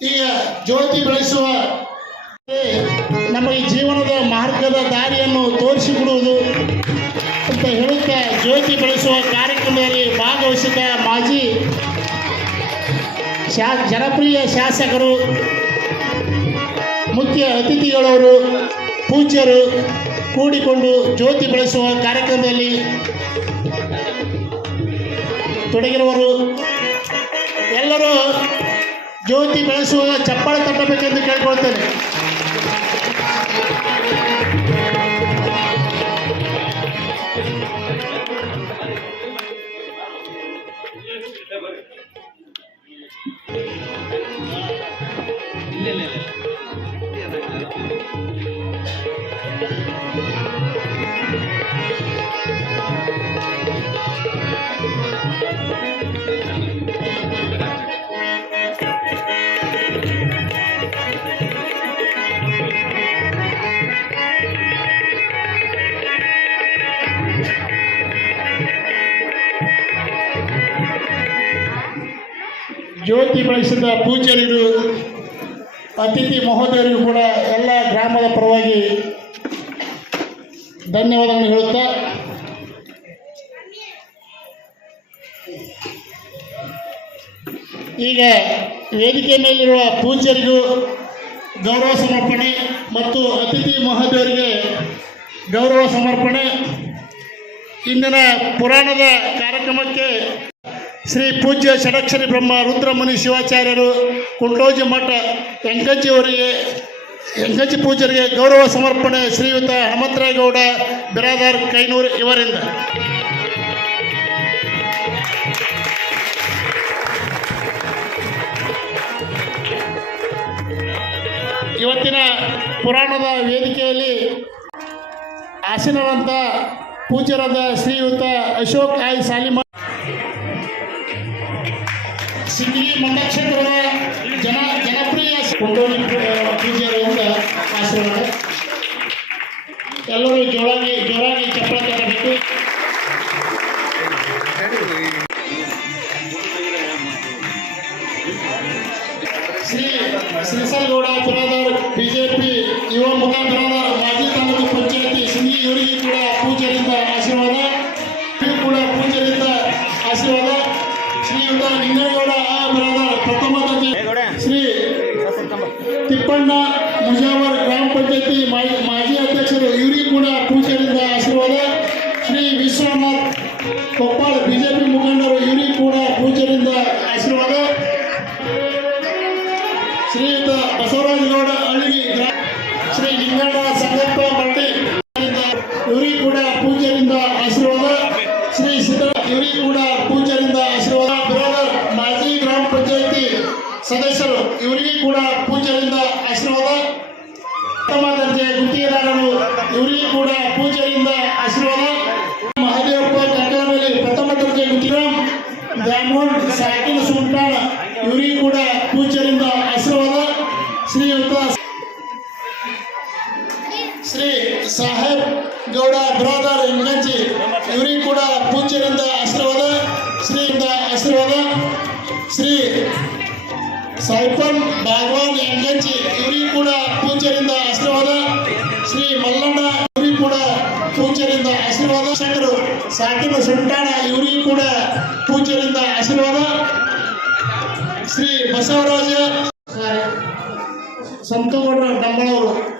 ಈಗ ಜ್ಯೋತಿ ಬೆಳೆಸುವ ನಮಗೆ ಜೀವನದ ಮಾರ್ಗದ ದಾರಿಯನ್ನು ತೋರಿಸಿಕೊಡುವುದು ಅಂತ ಹೇಳುತ್ತಾ ಜ್ಯೋತಿ ಬೆಳೆಸುವ ಕಾರ್ಯಕ್ರಮದಲ್ಲಿ ಭಾಗವಹಿಸಿದ ಮಾಜಿ ಶಾ, ಜನಪ್ರಿಯ ಶಾಸಕರು, ಮುಖ್ಯ ಅತಿಥಿಗಳವರು, ಪೂಜ್ಯರು ಕೂಡಿಕೊಂಡು ಜ್ಯೋತಿ ಬೆಳೆಸುವ ಕಾರ್ಯಕ್ರಮದಲ್ಲಿ ತೊಡಗಿರುವರು. ಎಲ್ಲರೂ ಜ್ಯೋತಿ ಬೆಳೆಸುವಾಗ ಚಪ್ಪಾಳೆ ತಟ್ಟಬೇಕೆಂದು ಕೇಳ್ಕೊಳ್ತೇನೆ. ಜ್ಯೋತಿ ಬೆಳೆಸಿದ ಪೂಜ್ಯರಿಗೂ, ಅತಿಥಿ ಮಹೋದಯರಿಗೂ ಕೂಡ ಎಲ್ಲ ಗ್ರಾಮದ ಪರವಾಗಿ ಧನ್ಯವಾದಗಳನ್ನು ಹೇಳುತ್ತಾ. ಈಗ ವೇದಿಕೆ ಮೇಲಿರುವ ಪೂಜ್ಯರಿಗೂ ಗೌರವ ಸಮರ್ಪಣೆ ಮತ್ತು ಅತಿಥಿ ಮಹೋದಯರಿಗೆ ಗೌರವ ಸಮರ್ಪಣೆ. ಇಂದಿನ ಪುರಾಣದ ಕಾರ್ಯಕ್ರಮಕ್ಕೆ ಶ್ರೀ ಪೂಜ್ಯ ಷಡಕ್ಷರಿ ಬ್ರಹ್ಮ ರುದ್ರಮುನಿ ಶಿವಾಚಾರ್ಯರು ಕುಂಡೋಜಿ ಮಠ ಎಂಕಜ್ಜಿ ಅವರಿಗೆ ಪೂಜರಿಗೆ ಗೌರವ ಸಮರ್ಪಣೆ ಶ್ರೀಯುತ ಹನುಮಂತರಾಯಗೌಡ, ಬಿರಾದಾರ್ ಕೈನೂರು ಇವರಿಂದ. ಇವತ್ತಿನ ಪುರಾಣದ ವೇದಿಕೆಯಲ್ಲಿ ಆಸೀನರಂತ ಪೂಜ್ಯರಾದ ಶ್ರೀಯುತ ಅಶೋಕ್ ಆಯ್ ಸಾಲಿಮ ಸಿಂದಗಿ ಮಂಡಕ್ಷೇತ್ರದ ಜನ ಜನಪ್ರಿಯ ಕೊಂಡೋಳಿ ಪೂಜ್ಯರಿಂದ ಆಶೀರ್ವಾದ ಎಲ್ಲರೂ ಜೋರಾಗಿ ಜೋರಾಗಿ ಚಪ್ಪಳ ತರಬೇಕು ಶ್ರೀ ಶ್ರೀಸಲ್ಗೌಡ ಬಿರಾದರ್ ಬಿಜೆಪಿ ಯುವ ಮುಖಂಡರಾದ ತಿಪ್ಪಣ್ಣ ಮುಜಾವರ್ ಗ್ರಾಮ ಪಂಚಾಯತಿ ಮಾಜಿ ಅಧ್ಯಕ್ಷರು ಇವರಿಗೂ ಕೂಡ ಪೂಜೆಯಿಂದ ಆಶೀರ್ವಾದ. ಶ್ರೀ ವಿಶ್ವನಾಥ್ ಕೊಪ್ಪಾಳ ಬಿಜೆಪಿ ಮುಖಂಡರು ಇವರಿಗೂ ಕೂಡ ಪೂಜೆಯಿಂದ ಆಶೀರ್ವಾದ. ಶ್ರೀಯುತ ಬಸವರಾಜ ಗೌಡ ಅಳ್ಗಿ ಗ್ರಾ- ಶ್ರೀ ಲಿಂಗಣ್ಣ ಸಂಗಪ್ಪ ಶ್ರೀಯುತ ಶ್ರೀ ಸಾಹೇಬ್ ಗೌಡ ಬ್ರಾದರ್ ಎಂಗಂಜಿ ಇವರಿಗೂ ಕೂಡ ಪೂಜ್ಯರಿಂದ ಆಶೀರ್ವಾದ, ಶ್ರೀಯಿಂದ ಆಶೀರ್ವಾದ. ಶ್ರೀ ಸೈಫನ್ ಭಾಗವಾನ್ ಎಂಗಂಜಿ ಇವರಿಗೂ ಕೂಡ ಪೂಜ್ಯರಿಂದ ಆಶೀರ್ವಾದ. ಶ್ರೀ ಮಲ್ಲಣ್ಣ, ಇವರಿಗೂ ಕೂಡ ಪೂಜ್ಯರಿಂದ ಆಶೀರ್ವಾದ. ಶಂಕರು ಸಾಕಿನ ಸುಂಟಾಣ, ಇವರಿಗೂ ಕೂಡ ಪೂಜ್ಯರಿಂದ ಆಶೀರ್ವಾದ. ಶ್ರೀ ಬಸವರಾಜ ಸಂತಗೌಡರ ಡಂಬಳವರು